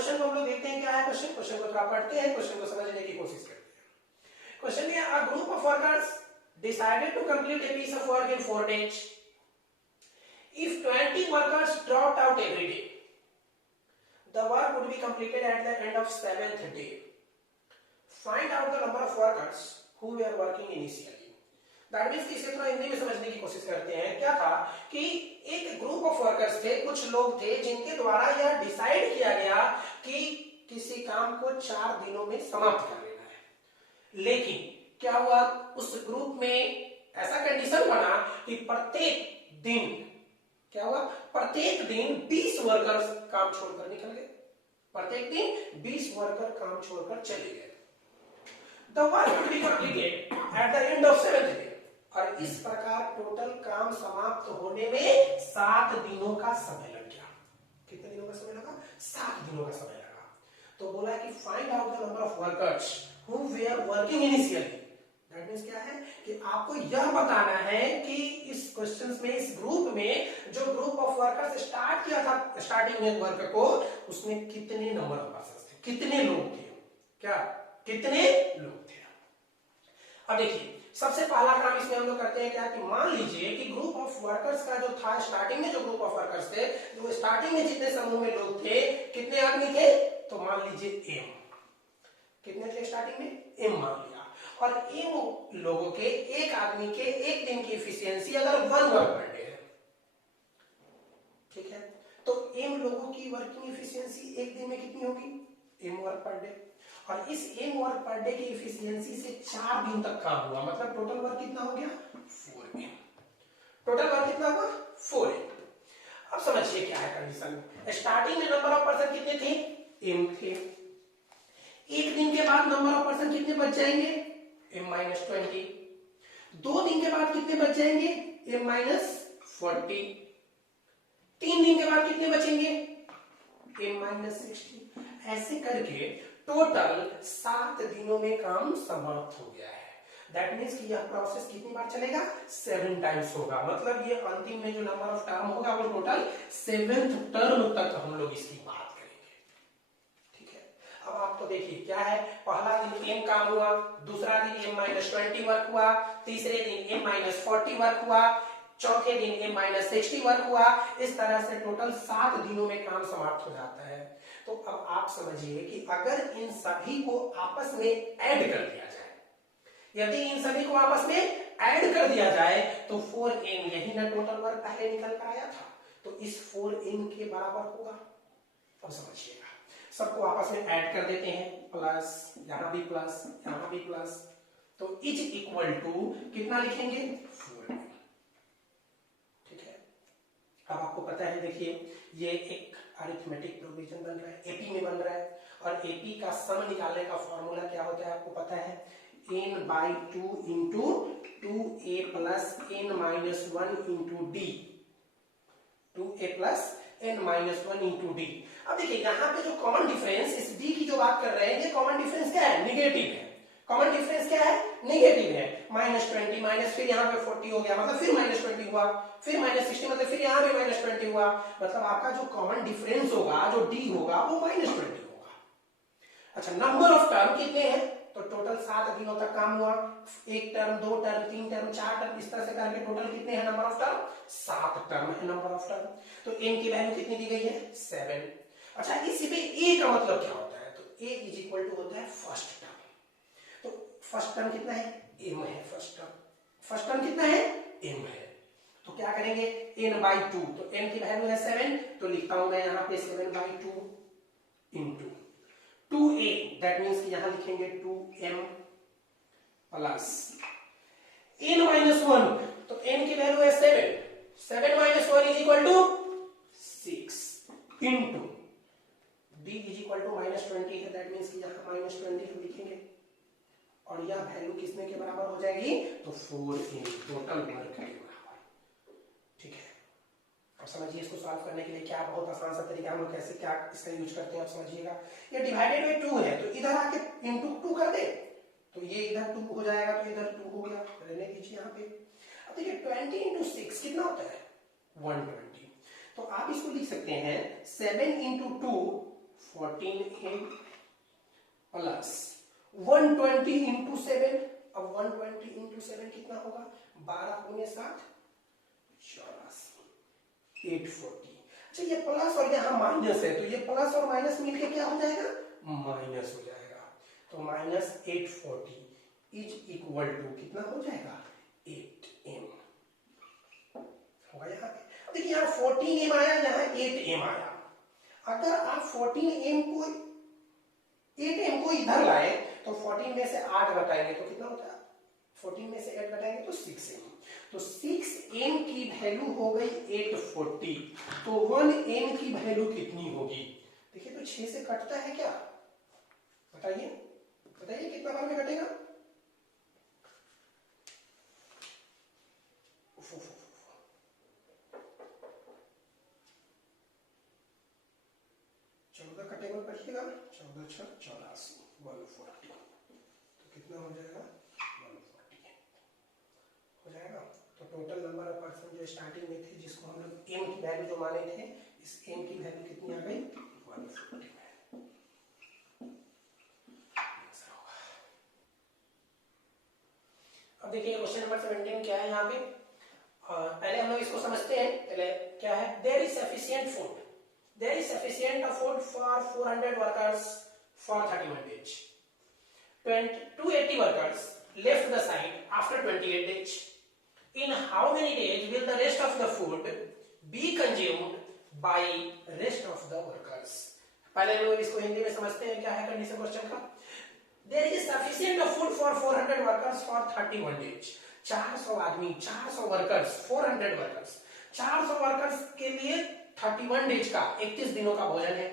Question को हम लोग देखते हैं क्या है क्वेश्चन को थोड़ा पढ़ते हैं, क्वेश्चन को समझने की कोशिश करते हैं। क्वेश्चन में a group of workers decided to complete a piece of work in 4 days. If 20 workers dropped out every day, the work would be completed at the end of 7th day. Find out the number of workers who were working initially. That means इसे थोड़ा हिंदी में समझने की कोशिश करते हैं। क्या था कि एक ग्रुप ऑफ वर्कर्स थे, कुछ लोग थे जिनके द्वारा यह डिसाइड किया गया कि किसी काम को 4 दिनों में समाप्त कर लेना है। लेकिन क्या हुआ, उस ग्रुप में ऐसा कंडीशन बना कि प्रत्येक दिन क्या हुआ, प्रत्येक दिन 20 वर्कर्स काम छोड़कर निकल गए, प्रत्येक दिन 20 वर्कर काम छोड़कर चले गए। The work would be completed at the end of 7th day. और इस प्रकार टोटल काम समाप्त होने में 7 दिनों का समय लग गया। कितने दिनों का समय लगा? 7 दिनों का समय लगा। तो बोला कि find out the number of workers who were working initially. That means क्या है कि आपको यह बताना है कि इस क्वेश्चंस में, इस ग्रुप में जो ग्रुप ऑफ वर्कर्स स्टार्ट किया था स्टार्टिंग में वर्क को, उसमें कितने नंबर ऑफ पर्सन थे, कितने लोग थे, क्या कितने लोग थे। अब देखिए सबसे पहला काम इसमें हम लोग करते हैं क्या कि मान लीजिए कि ग्रुप ऑफ वर्कर्स का जो था स्टार्टिंग में, जो ग्रुप ऑफ वर्कर्स थे, जो स्टार्टिंग में जितने समूह में लोग थे, कितने आदमी थे, तो मान लीजिए एम, कितने थे स्टार्टिंग में, एम मान लिया। और एम लोगों के एक आदमी के एक दिन की एफिशिएंसी अगर 1 वर्क पर डे है, ठीक है, तो एम लोगों की वर्किंग एफिशिएंसी एक दिन में कितनी होगी, एम वर्क पर डे। और इस एम वर्क पर डे की एफिशिएंसी से 4 दिन तक काम हुआ, मतलब टोटल वर्क कितना हो गया, 4 एम। टोटल वर्क कितना हुआ, 4 एम। अब समझिए क्या है कंडीशन। स्टार्टिंग में नंबर ऑफ पर्सन कितने थे, एम थे। एक दिन के बाद नंबर ऑफ पर्सन कितने बच जाएंगे, m-20। 2 दिन के बाद कितने बच जाएंगे, m-40। 3 दिन के बाद कितने बचेंगे, m-60। ऐसे करके टोटल 7 दिनों में काम समाप्त हो गया है। दैट मींस कि यह प्रोसेस कितनी बार चलेगा, 7 टाइम्स होगा। मतलब ये अंतिम में जो नंबर ऑफ टर्म होगा वो टोटल 7th टर्म तक हम लोग इसकी बात करेंगे। ठीक है, अब आप तो देखिए क्या है, पहला दिन m काम हुआ, दूसरा दिन m-20 वर्क हुआ, तीसरे दिन m-40 वर्क हुआ, चौथे दिन m-60 वर्क हुआ। इस तरह से टोटल 7 दिनों में काम समाप्त हो जाता है। तो अब आप समझिए कि अगर इन सभी को आपस में ऐड कर दिया जाए, यदि इन सभी को आपस में ऐड कर दिया जाए तो 4m, यही ना टोटल वर्क पहले निकल कर आया था, तो इस 4m के बराबर होगा। अब समझिएगा, सबको आपस में ऐड कर देते हैं, प्लस यहां भी प्लस, यहां भी प्लस, तो इज इक्वल टू कितना लिखेंगे, 4m। ठीक है, अब आपको पता है, देखिए ये एक अरिथमेटिक प्रोविजन बन रहा है, एपी में बन रहा है, और एपी का सम निकालने का फॉर्मूला क्या होता है आपको पता है, n/2 into 2a plus n-1 into D, 2a plus n-1 into D. अब देखिए यहाँ पे जो कॉमन डिफरेंस, इस डी की जो बात कर रहे हैं, ये कॉमन डिफरेंस क्या है, निगेटिव है। कॉमन डिफरेंस क्या है, नेगेटिव है। -20 माइनस, फिर यहाँ पे 40 हो गया, मतलब फिर -20 हुआ, फिर -60, मतलब फिर यहाँ पे -20 हुआ। मतलब आपका जो कॉमन डिफरेंस होगा, जो डी होगा, वो -20 होगा। अच्छा, नंबर ऑफ टर्म कितने हैं, तो टोटल 7 दिनों तक काम हुआ। 1 टर्म, 2 टर्म, 3 टर्म, 4 टर्म, इस तरह से करके टोटल कितने हैं नंबर ऑफ टर्म, 7 टर्म है नंबर ऑफ टर्म। तो n की वैल्यू कितनी दी गई है, 7। अच्छा, इसी पे a का मतलब क्या होता है, तो a इज इक्वल टू होता है फर्स्ट टर्म। तो फर्स्ट टर्म कितना है, m है। फर्स्ट टर्म कितना है, m है। तो क्या करेंगे, n/2, तो n की वैल्यू है 7, तो लिखता हूं मैं यहाँ पे 7/2 इंटू 2a, दैट मीन्स कि यहां लिखेंगे 2m प्लस n-1, तो n की वैल्यू है 7, 7 - 1 is equal to 6 into d is equal to -20 है, दैट मीन्स कि यहां -20 हम लिखेंगे, और यह वैल्यू किसने के बराबर हो जाएगी, तो 4m, टोटल वर्क के बराबर। ठीक है, अब समझिए इसको सॉल्व करने के लिए क्या बहुत आसान सा तरीका, हम लोग कैसे क्या इसका यूज करते हैं, आप समझिएगा। ये डिवाइडेड बाय 2 है, तो इधर आके इंटू 2 कर दे, तो ये इधर 2 हो जाएगा, तो इधर 2 हो गया, रहने दीजिए यहाँ पे। अब देखिए 20 इंटू 6 कितना होता है, 120। तो आप इसको लिख सकते हैं 7 इंटू 2 14 14m प्लस 120 इंटू 7। अब 120 इंटू 7 कितना होगा? 12 गुने 7 84, 840। अच्छा ये प्लस और यहाँ माइनस है, तो ये प्लस और माइनस मिलके क्या हो जाएगा? माइनस हो जाएगा। तो माइनस 840 इज इक्वल टू कितना हो जाएगा? 8m होगा यहाँ पे। देखिए यहाँ 14m आया, यहाँ 8m आया। अगर आप 8m को इधर लाए तो 14 में से 8 घटाएंगे तो कितना होता है? 14 में से 8 घटाएंगे तो 6m। तो 6m की वैल्यू हो गई 840। तो 1m की वैल्यू कितनी होगी? देखिए तो 6 से कटता है क्या? बताइए बताइए कितना बार में कटेगा? चौदह कटेगा, कटिएगा 14 6 84, 140। तो कितना हो जाएगा? 140 हो जाएगा। तो टोटल नंबर ऑफ पर्सन जो स्टार्टिंग में थे, जिसको हम लोग m की वैल्यू जो माने थे, इस m की वैल्यू कितनी आ गई? 140। अब देखिए क्वेश्चन नंबर 17 क्या है यहाँ पे। पहले हम लोग इसको समझते हैं। पहले क्या है? There is sufficient food, there is sufficient food for 400 workers for 31 days. 280 workers left the site after 28 days. In how many days will the rest of the food be consumed by rest of the workers? पहले हम लोग इसको हिंदी में समझते हैं। क्या है condition question का? There is sufficient food for 400 workers for 31 days. 400 आदमी, 400 वर्कर्स, 400 वर्कर्स, 400 वर्कर्स के लिए 31 डेज का, 31 दिनों का भोजन है।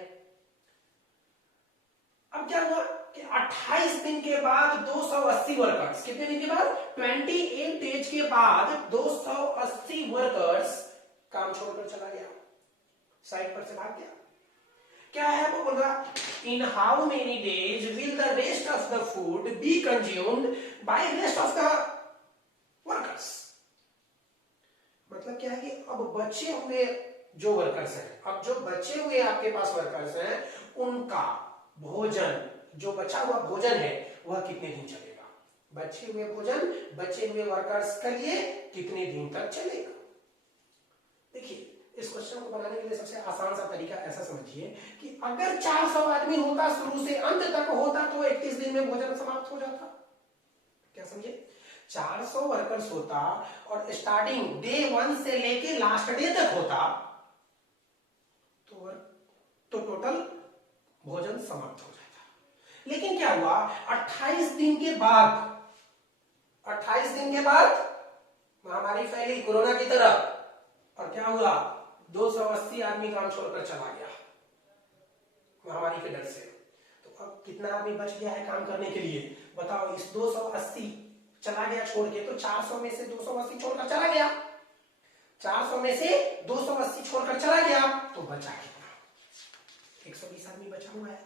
अब क्या हुआ कि 28 दिन के बाद 280 वर्कर्स, कितने दिन के बाद? 28 डेज के बाद 280 वर्कर्स काम छोड़कर चला गया, साइट पर से भाग गया। क्या है वो बोल रहा? इन how many days will the rest of the food be consumed by rest of the workers. मतलब क्या है कि अब बचे हुए जो वर्कर्स हैं, अब जो बचे हुए आपके पास वर्कर्स हैं, उनका भोजन, जो बचा हुआ भोजन है, वह कितने दिन चलेगा? बचे हुए भोजन बचे हुए वर्कर्स के लिए कितने दिन तक चलेगा? देखिए इस क्वेश्चन को बनाने के लिए सबसे आसान सा तरीका ऐसा समझिए कि अगर 400 आदमी होता, शुरू से अंत तक होता, तो 31 दिन में भोजन समाप्त हो जाता। क्या समझे? 400 वर्कर्स होता और स्टार्टिंग डे 1 से लेके लास्ट डे तक होता, तो टोटल भोजन समाप्त हो जाता। लेकिन क्या हुआ? 28 दिन के बाद, 28 दिन के बाद महामारी फैली कोरोना की तरह, और क्या हुआ? 280 आदमी काम छोड़कर चला गया महामारी के डर से। तो अब कितना आदमी बच गया है काम करने के लिए? बताओ। इस 280 चला गया छोड़ के, तो 400 में से 280 छोड़कर चला गया, 400 में से 280 छोड़कर चला गया, तो बचा कितना? 120 आदमी बचा हुआ है।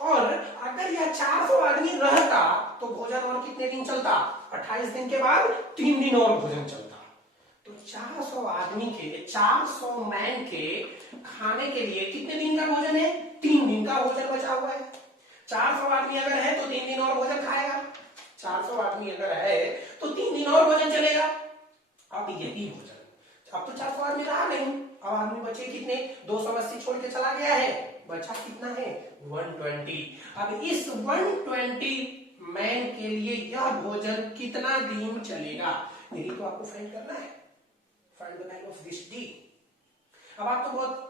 और अगर यह 400 आदमी रहता तो भोजन और कितने दिन चलता? 28 दिन के बाद 3 दिन और भोजन चलता। तो 400 आदमी के, 400 मैन के खाने के लिए कितने दिन का भोजन है? 3 दिन का भोजन बचा हुआ है। 400 आदमी अगर है तो 3 दिन और भोजन खाएगा। 400 आदमी अगर है तो 3 दिन और भोजन चलेगा। अब यही भोजन, अब तो 400 आदमी रहा नहीं, अब आदमी बचे कितने? 280 छोड़ के चला गया है, बचा कितना है? 120। अब इस 120 मैन के लिए यह भोजन कितना दिन चलेगा, यही तो आपको फाइंड करना है। Find the value of this D. अब आप तो बहुत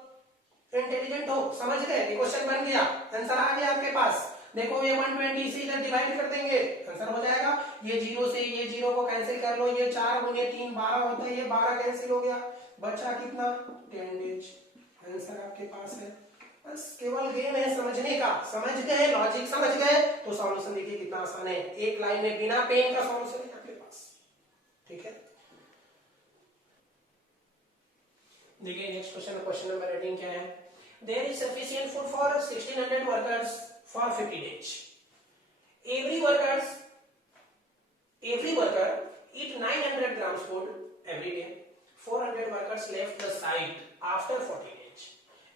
इंटेलिजेंट हो, समझ गए, क्वेश्चन बन गया, आंसर आ गया आपके पास। देखो ये 120 से इधर डिवाइड कर देंगे, आंसर हो जाएगा। ये 0 से ये 0 को कैंसिल कर लो, ये 4 गुने 3 12 होता है, ये 12 कैंसिल हो गया, बचा कितना? 10 डेज। आंसर आपके पास है। बस केवल गेम है समझने का, समझ गए, लॉजिक समझ गए, तो सॉल्यूशन देखिए कितना आसान है। एक लाइन में बिना पेन का सॉल्यूशन है आपके पास। ठीक है, देखिए नेक्स्ट क्वेश्चन, क्वेश्चन नंबर 18 क्या है? There is sufficient food for 1600 workers for 50 days. Every worker eat 900 grams food every day. 400 workers left the site after 40 days.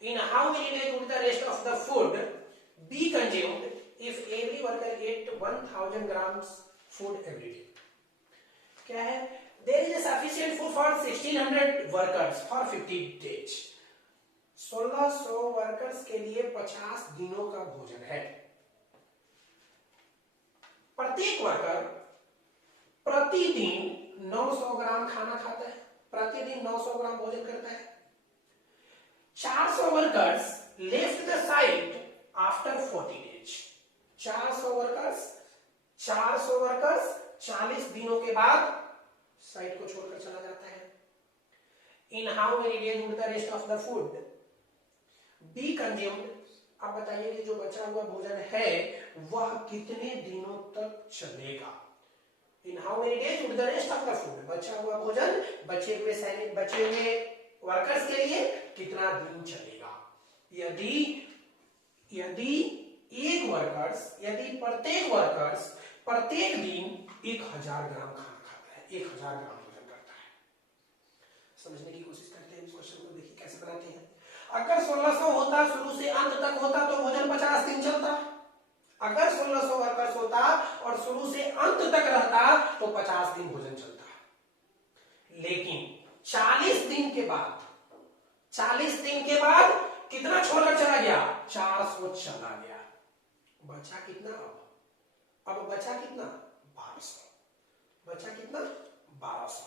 In how many days would the rest of the food be consumed if every worker ate 1000 grams food every day. क्या है? There is a sufficient food for 1600 workers for 50 days. 1600 workers के लिए 50 दिनों का भोजन है। प्रत्येक worker प्रतिदिन 900 ग्राम खाना खाता है, प्रतिदिन 900 ग्राम भोजन करता है। 400 workers left the site after 40 days. 400 workers 40 दिनों के बाद साइट को छोड़कर चला जाता है। इन how many days would the rest of the food be consumed? अब बताइए कि जो बचा हुआ भोजन है वह कितने दिनों तक चलेगा। इन how many days would the rest of the food, बचा हुआ भोजन बचे हुए वर्कर्स के लिए कितना दिन चलेगा। यदि प्रत्येक वर्कर्स प्रत्येक दिन 1000 ग्राम खाना खाता है, 1000 ग्राम भोजन करता है। समझने की कोशिश करते हैं इस क्वेश्चन को, देखिए कैसे बनाते हैं। अगर 1600 होता, शुरू से अंत तक होता तो भोजन 50 दिन चलता। अगर 1600 वर्कर्स होता और शुरू से अंत तक रहता तो 50 दिन भोजन चलता। लेकिन 40 दिन के बाद कितना छोड़कर चला गया? 400 चला गया। बचा कितना? अब बचा कितना? 1200। बचा कितना? 1200।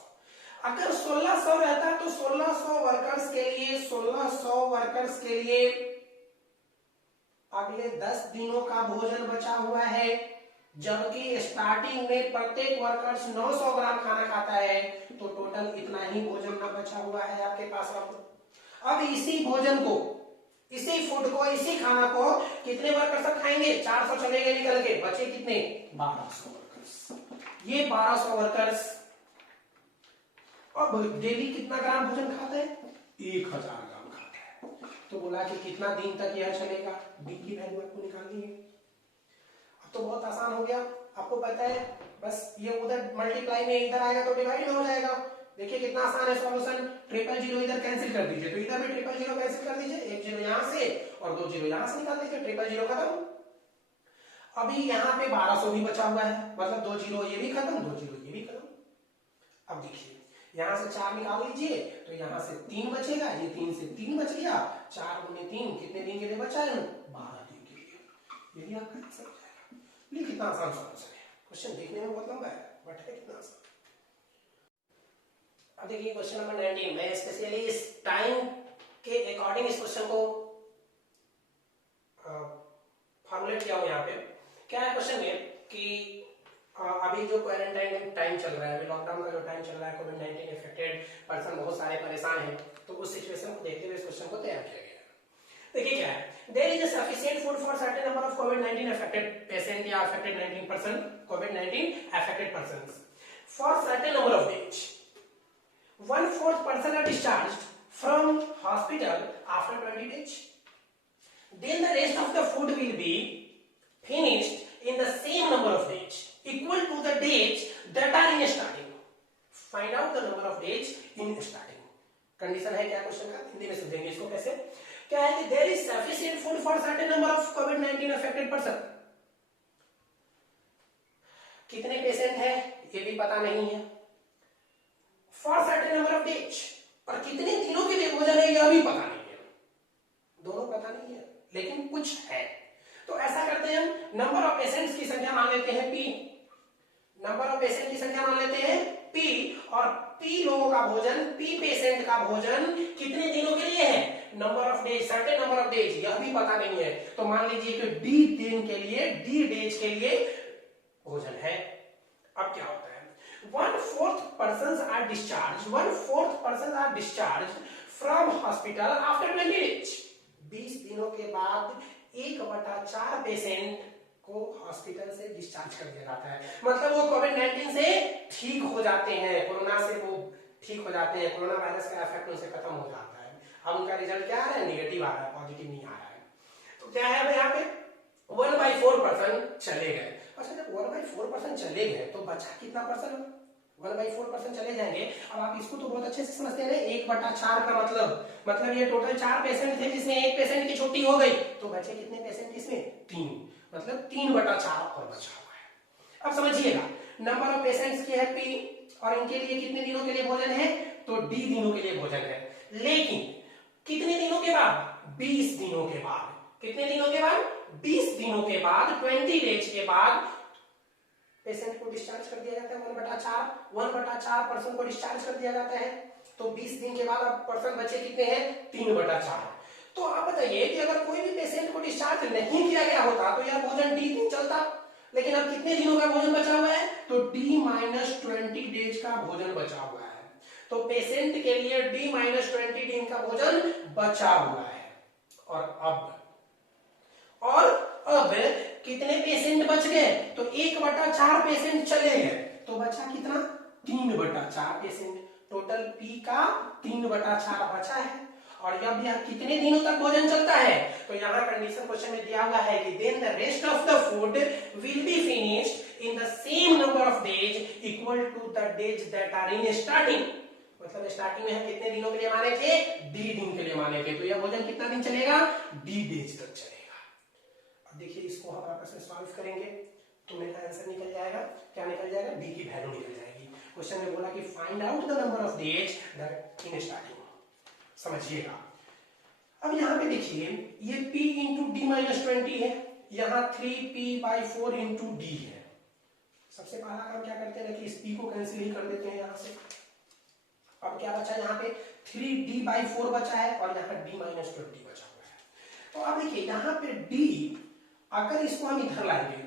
अगर 1600 रहता तो 1600 वर्कर्स के लिए अगले 10 दिनों का भोजन बचा हुआ है, जबकि स्टार्टिंग में प्रत्येक वर्कर्स 900 ग्राम खाना खाता है, तो टोटल इतना ही भोजन ना बचा हुआ है आपके पास। अब इसी भोजन को, इसी फूड को, इसी खाना को कितने वर्कर्स तक खाएंगे? 400 चलेंगे निकल के, बचे कितने? 1200 वर्कर्स। ये 1200 वर्कर्स अब डेली कितना ग्राम भोजन खाते हैं? 1000 ग्राम खाते हैं। तो बोला कि कितना दिन तक यह चलेगा, डी की वैल्यू आपको निकालनी है। अब तो बहुत आसान हो गया, आपको पता है, बस ये उधर मल्टीप्लाई में इधर आएगा तो डिवाइड में हो जाएगा। देखिए कितना आसान है सॉल्यूशन। 000 इधर कैंसिल कर दीजिए, तो इधर भी 000 कैंसिल कर दीजिए, 1 0 यहां से और 2 0 यहां से निकाल दीजिए, 000 खत्म। अभी यहाँ पे 1200 भी बचा हुआ है, मतलब 2 0 ये भी खत्म, 2 0 ये भी खत्म। अब देखिए यहां से 4 निकाल लीजिए तो यहां से 3 बचेगा, ये 3 से 3 बच गया, 4 गुने 3 कितने दिन के लिए बचा है? 12 दिन के लिए। यही आपका आंसर हो जाएगा। ये कितना आसान सॉल्यूशन है, क्वेश्चन देखने में बहुत लंबा है बट है कितना आसान। अब देखिए क्वेश्चन नंबर 19, मैं स्पेशली इस टाइम के अकॉर्डिंग इस क्वेश्चन को फॉर्मुलेट किया हूं। यहाँ पे क्या है क्वेश्चन में कि अभी जो क्वारंटाइन टाइम चल रहा है, अभी लॉकडाउन का जो टाइम चल रहा है, कोविड-19 इफेक्टेड पर्सन बहुत सारे परेशान हैं, तो उस सिचुएशन को देखते हुए इस क्वेश्चन को तैयार किया गया है। देखिए क्या है, there is a sufficient food for certain number of कोविड-19 अफेक्टेड पेशेंट या अफेक्टेड 19% कोविड-19 affected persons for certain number of days. 1/4 person are discharged from hospital after 20 days. Then the rest of the food will be finished in the same number of days equal to the days that are in starting. Find out the number of days in starting. Condition है क्या question का, हिंदी में समझेंगे इसको कैसे। क्या है कि there is sufficient food for certain number of COVID-19 affected person. कितने पेशेंट है ये भी पता नहीं है। For certain number of days, और कितने दिनों के लिए भोजन है यह भी पता नहीं है। दोनों पता नहीं है लेकिन कुछ है। तो ऐसा करते हैं हम, नंबर ऑफ पेशेंट्स की संख्या मान लेते हैं P, नंबर ऑफ पेशेंट की संख्या मान लेते हैं P, और P लोगों का भोजन, P पेशेंट का भोजन कितने दिनों के लिए है? Number of days, certain number of days, यह भी पता नहीं है। तो मान लीजिए कि D दिन के लिए, D डेज के लिए भोजन है। अब क्या होता है, 1/4 persons are discharged, 1/4 persons are discharged from hospital after 20 days. 20 दिनों के बाद 1/4 पेशेंट को हॉस्पिटल से डिस्चार्ज कर दिया जाता है। मतलब वो कोविड-19 से ठीक हो जाते हैं, कोरोना से वो ठीक हो जाते हैं, कोरोना वायरस का इफेक्ट उनसे खत्म हो जाता है। अब उनका रिजल्ट क्या आ रहा है? नेगेटिव आ रहा है, पॉजिटिव नहीं आ रहा है। तो क्या है यहाँ पे 1/4 पर्सन चले गए। अच्छा, जब 1/4 पर्सन चले गए तो बचा कितना पर्सन? 1/4 पर्सन चले जाएंगे। अब आप इसको तो बहुत अच्छे से समझते हैं, 1/4 का मतलब ये टोटल 4 पेशेंट थे जिसमें एक पेशेंट की छुट्टी हो गई, तो बचे कितने पेशेंट इसमें? 3 मतलब 3/4 और बचा हुआ है। अब समझिएगा, नंबर ऑफ पेशेंट्स की है P और इनके लिए कितने दिनों के लिए भोजन है, तो D दिनों के लिए भोजन है। लेकिन कितने दिनों के बाद, 20 दिनों के बाद। कितने दिनों के बाद, 20 दिनों के बाद, 20 डेज के बाद पेशेंट को डिस्चार्ज कर दिया जाता है। 1/4 पर्सन को डिस्चार्ज कर दिया जाता है। तो 20 दिन के बाद अब पर्सन बचे कितने हैं, 3/4। तो आप बताइए कि अगर कोई भी पेशेंट को डिस्चार्ज नहीं किया गया होता तो यह भोजन D दिन चलता, लेकिन अब कितने दिनों का भोजन बचा हुआ है, तो D-20 डेज का भोजन बचा हुआ है। तो पेशेंट के लिए D-20 दिन का भोजन बचा हुआ है। और अब कितने पेशेंट बच गए, तो 1/4 पेशेंट चले गए, तो बचा कितना, 3/4 पेशेंट। टोटल P का 3/4 बचा है। और जब यह कितने दिनों तक भोजन चलता है, तो यहाँ कंडीशन क्वेश्चन में दिया हुआ है कि then the rest of the food will be finished in the same number of days equal to the days that are in starting. मतलब स्टार्टिंग में हम कितने दिनों के लिए माने थे, D दिन के लिए माने थे। तो यह भोजन कितना दिन चलेगा, D डेज तक चलेगा। अब देखिए इसको हम आपस में सॉल्व करेंगे तो मेरा आंसर निकल जाएगा। क्या निकल जाएगा, D की वैल्यू निकल जाएगी। क्वेश्चन में बोला कि find out the number of days that in starting. समझिएगा, अब यहाँ पे देखिए ये P इंटू D-20 है, यहाँ 3P/4 इंटू D है। सबसे पहला काम क्या करते हैं कि इस P को कैंसिल ही कर देते हैं यहाँ से। अब क्या बचा, यहाँ पे 3D/4 बचा है और यहाँ D-20 बचा हुआ है। तो अब देखिए यहाँ पे D, अगर इसको हम इधर लाएंगे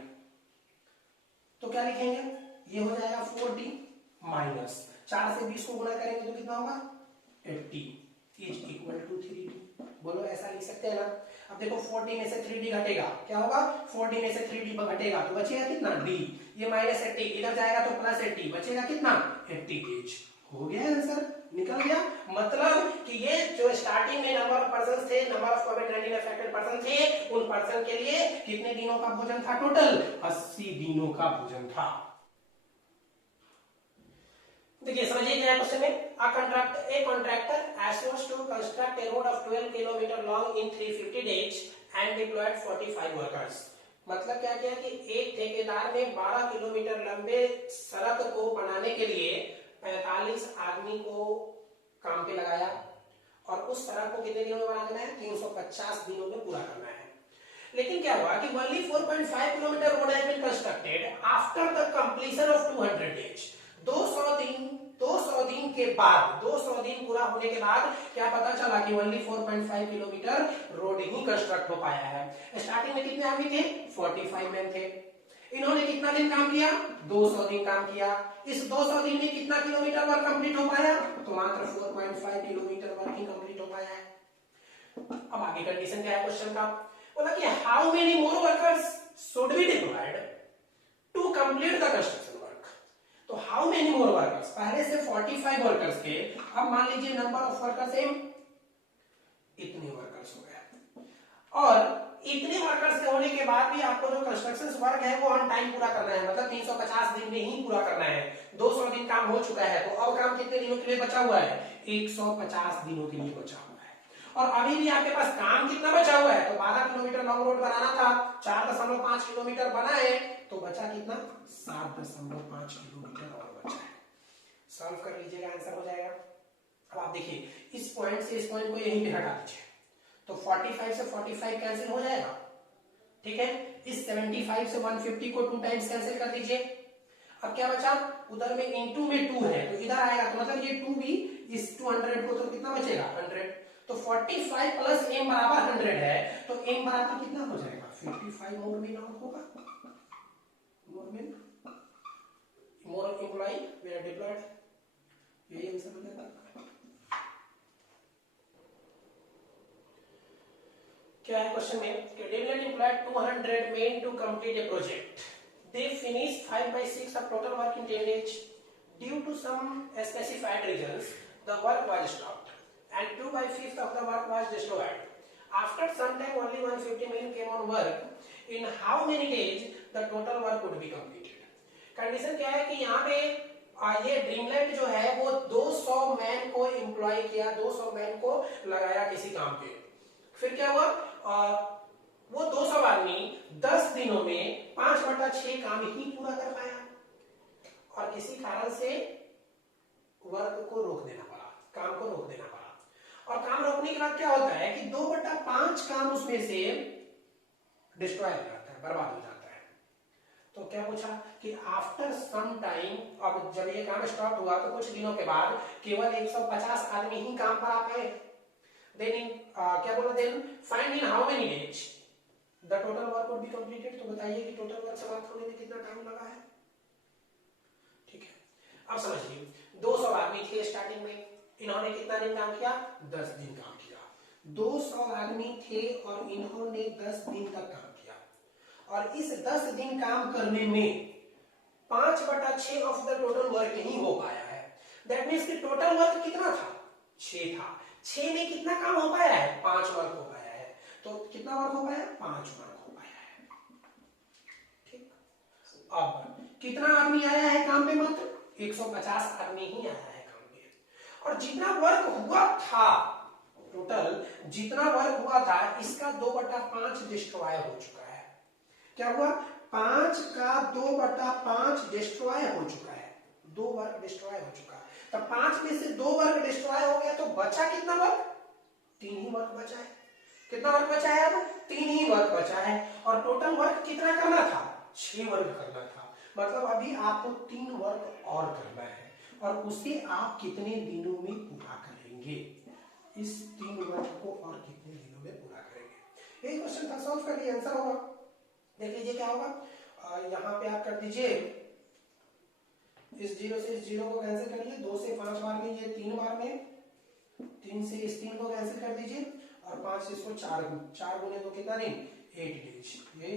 तो क्या लिखेंगे, ये हो जाएगा 4D माइनस 4 से 20 को गुणा करेंगे तो कितना होगा, 80 इज इक्वल टू 3D। बोलो ऐसा लिख सकते हैं ना। अब देखो 4D में से 3D घटेगा, क्या होगा, 4D में से 3D घटेगा तो बचेगा कितना, D। ये -80 इधर जाएगा तो +80, बचेगा कितना, 80 डेज। हो गया आंसर, निकल गया। मतलब कि ये जो स्टार्टिंग में नंबर ऑफ पर्सन थे, नंबर ऑफ कोविड-19 अफेक्टेड पर्सन थे, उन पर्सन के लिए कितने दिनों का भोजन था, टोटल 80 दिनों का भोजन था। देखिए समझिए क्या क्वेश्चन में, a contractor asks to construct a road of 12 kilometre long in 350 days and deployed 45 workers। मतलब क्या किया कि एक ठेकेदार ने 12 किलोमीटर लंबे सड़क को बनाने के लिए 45 आदमी को काम पे लगाया और उस सड़क को कितने दिनों में बना देना है, 350 दिनों में पूरा करना है। लेकिन क्या हुआ कि only 4.5 kilometre road has been constructed after the completion of 200 days. 200 दिन के बाद, 200 दिन पूरा होने के बाद क्या पता चला कि ओनली 4.5 किलोमीटर रोड ही कंस्ट्रक्ट हो पाया है। स्टार्टिंग में कितने आदमी थे, 45 मैन थे। इन्होंने कितना दिन काम किया, 200 दिन काम किया। इस 200 दिन में कितना किलोमीटर वर्क कंप्लीट हो पाया, तो मात्र 4.5 किलोमीटर वर्क ही कंप्लीट हो पाया है। अब आगे कंडीशन क्या है क्वेश्चन का, बोला कि how many more workers should be deployed to complete the construction. तो हाउ मेनी मोर वर्कर्स, पहले से 45 वर्कर्स थे, अब मान लीजिए नंबर ऑफ वर्कर्स है इतने वर्कर्स हो गए। और इतने वर्कर्स के होने के बाद भी आपको जो कंस्ट्रक्शन वर्क है वो ऑन टाइम पूरा करना है, मतलब 350 दिन में ही पूरा करना है। 200 दिन काम हो चुका है, तो अब काम कितने दिनों के लिए बचा हुआ है, 150 दिनों के लिए बचा हुआ है। और अभी भी आपके पास काम कितना बचा हुआ है, तो 12 किलोमीटर लॉन्ग रोड बनाना था, 4.5 किलोमीटर बना है, तो बचा कितना, 7.5 किलोमीटर और बचा है। सॉल्व कर लीजिएगा, आंसर हो जाएगा। अब आप देखिए इस पॉइंट से इस पॉइंट को यहीं पे हटा दीजिए, तो 45 से 45 कैंसिल हो जाएगा, ठीक है। इस 75 से 150 को 2 टाइम्स कैंसिल कर दीजिए। अब क्या बचा, उधर में इनटू में 2 है तो इधर आएगा, तो मतलब ये 2 भी इस 200 को, तो कितना बचेगा, 100। तो 45 प्लस m बराबर 100 है, तो m बराबर कितना हो जाएगा, 55 मोर में नाउ होगा, मोर एम्प्लॉय वे आर डिप्लॉयड, यही आंसर हो जाएगा। क्या है क्वेश्चन में, developer employed 200 men to complete a project. They finished 5/6 of total work in 10 days. Due to some specified reasons, the work was stopped, and 2/5 of the work was destroyed. After some time, only 150 men came on work. In how many days the total work would be completed? Condition क्या है कि यहाँ पे ये dreamland जो है वो 200 man को एम्प्लॉय किया, 200 मैन को लगाया किसी काम पे। फिर क्या हुआ, वो 200 आदमी 10 दिनों में 6 काम ही पूरा कर पाया और किसी कारण से वर्क को रोक देना पड़ा, काम को रोक देना पड़ा। और काम रोकने के बाद क्या होता है कि 2/5 काम उसमें से डिस्ट्रॉय हो जाता है, बर्बाद हो जाता है। तो क्या पूछा कि आफ्टर सम टाइम, अब जब ये काम स्टॉप हुआ तो कुछ दिनों के बाद केवल 150 आदमी ही काम पर आ पाए। देन क्या बोला, then find in how many days the total work would be completed. तो बताइए कि टोटल वर्क समाप्त होने में कितना टाइम लगा है। ठीक है, अब समझिए 200 आदमी थे स्टार्टिंग में, इन्होंने कितना दिन काम किया, 10 दिन काम किया। 200 आदमी थे और इन्होंने 10 दिन तक काम किया और इस 10 दिन काम करने में 5/6 ऑफ द टोटल वर्क ही हो पाया है। दैट मीन्स कि टोटल वर्क कितना था, 6 था। 6 में कितना काम हो पाया है, 5 वर्क हो पाया है। तो कितना वर्क हो पाया, 5 वर्क हो पाया है। ठीक, अब कितना आदमी आया है काम पे, मात्र 150 आदमी ही आया है काम पे। और जितना वर्क हुआ था, टोटल जितना वर्क हुआ था, इसका 2/5 डिस्ट्रॉय हो चुका है। क्या हुआ, 5 का 2/5 डिस्ट्रॉय हो चुका है, 2 वर्क डिस्ट्रॉय हो चुका है। तो 5 में से 2 वर्क डिस्ट्रॉय हो गया, तो बचा कितना वर्क, 3 ही वर्क बचा है। कितना वर्क बचा है, अब 3 ही वर्क बचा है। और टोटल वर्क कितना करना था, 6 वर्क करना था। मतलब अभी आपको 3 वर्क और करना है और उसे आप कितने दिनों में पूरा करेंगे, इस 3 वर्क को और कितने दिनों में पूरा करेंगे। यही क्वेश्चन था, सॉल्व कर लिए, आंसर होगा। देख लीजिए क्या होगा, यहाँ पे आप कर दीजिए, इस 0 से इस 0 को कैंसिल करिए, 2 से 5 बार में, ये 3 बार में, 3 से इस 3 को कैंसिल कर दीजिए और 5 से इसको 4 गुने तो कितना दिन, 8 डेज। यही